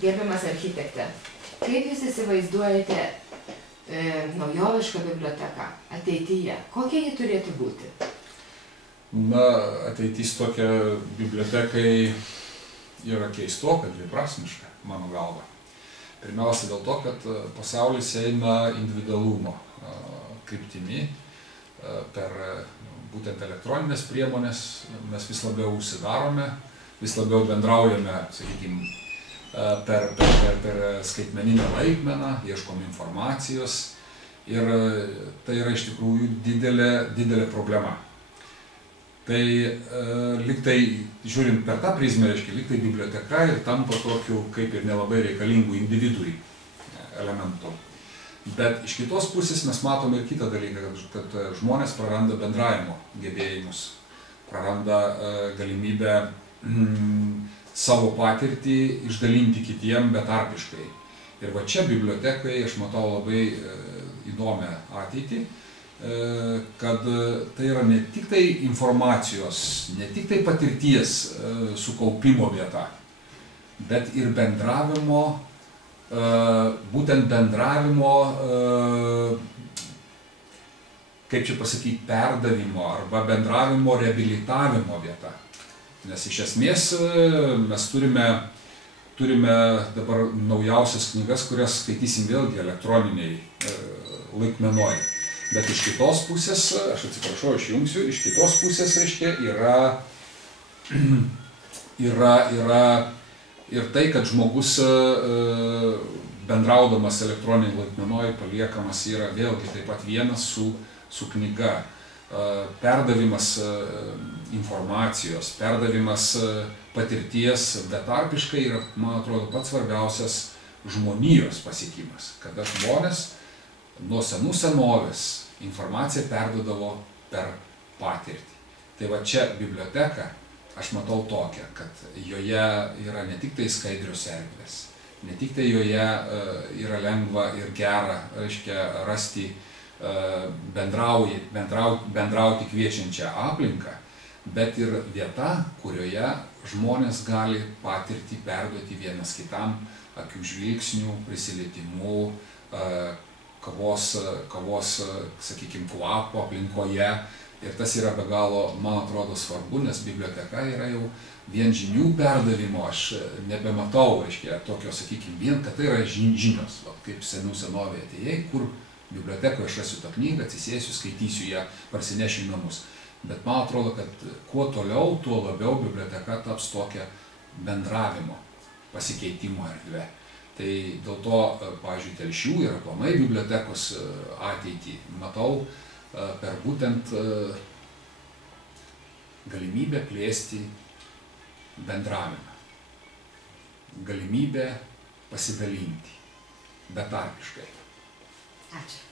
gerbiamas architekte, kaip jūs įsivaizduojate naujovišką biblioteką ateityje? Kokia ji turėtų būti? Na, ateitis tokia bibliotekai yra keistoka, dviprasmiška, mano galva. Pirmiausia dėl to, kad pasaulis eina individualumo kryptimi. Per būtent elektroninės priemonės mes vis labiau užsidarome, vis labiau bendraujame, sakykime, per skaitmeninę laikmeną, ieškom informacijos ir tai yra iš tikrųjų didelė problema. Tai liktai, žiūrint per tą prizmę, liktai biblioteka ir tampa tokiu kaip ir nelabai reikalingų individui elementu. Bet iš kitos pusės mes matome ir kitą dalyką, kad žmonės praranda bendravimo gebėjimus, praranda galimybę savo patirtį išdalinti kitiem betarpiškai. Ir va čia bibliotekai aš matau labai įdomią ateitį, kad tai yra ne tik tai informacijos, ne tik tai patirties sukaupimo vieta, bet ir bendravimo, būtent bendravimo, kaip čia pasakyti, perdavimo arba bendravimo reabilitavimo vieta. Nes iš esmės mes turime dabar naujausias knygas, kurias skaitysim vėlgi elektroniniai laikmenoj. Bet iš kitos pusės, aš atsiprašau, išjungsiu, iš kitos pusės, reiškia, yra ir tai, kad žmogus bendraudamas elektroniniai laikmenoj paliekamas yra vėlgi taip pat vienas su knyga. Perdavimas informacijos, perdavimas patirties betarpiškai yra, man atrodo, pats svarbiausias žmonijos pasiekimas, kada žmonės nuo senų senovės informaciją perduodavo per patirtį. Tai va čia biblioteka, aš matau tokią, kad joje yra ne tik tai skaidrios erdvės, ne tik tai joje yra lengva ir gera, reiškia, rasti bendrauti kviečiančią aplinką, bet ir vieta, kurioje žmonės gali patirtį perduoti vienas kitam akių žvilgsnių, prisilietimu, kavos, sakykime, kvapo aplinkoje. Ir tas yra be galo, man atrodo, svarbu, nes biblioteka yra jau vien žinių perdavimo, aš nebematau, reiškia, tokio, sakykime, vien, kad tai yra žinios, kaip senovėje atėjai, kur bibliotekoje aš rasiu tą knygą, atsisėsiu, skaitysiu ją, parsinešiu į namus. Bet man atrodo, kad kuo toliau, tuo labiau biblioteka taps tokia bendravimo, pasikeitimo erdvė. Tai dėl to, pavyzdžiui, Telšių ir aplamai bibliotekos ateitį matau per būtent galimybę plėsti bendravimą, galimybę pasidalinti betarpiškai. Ačiū.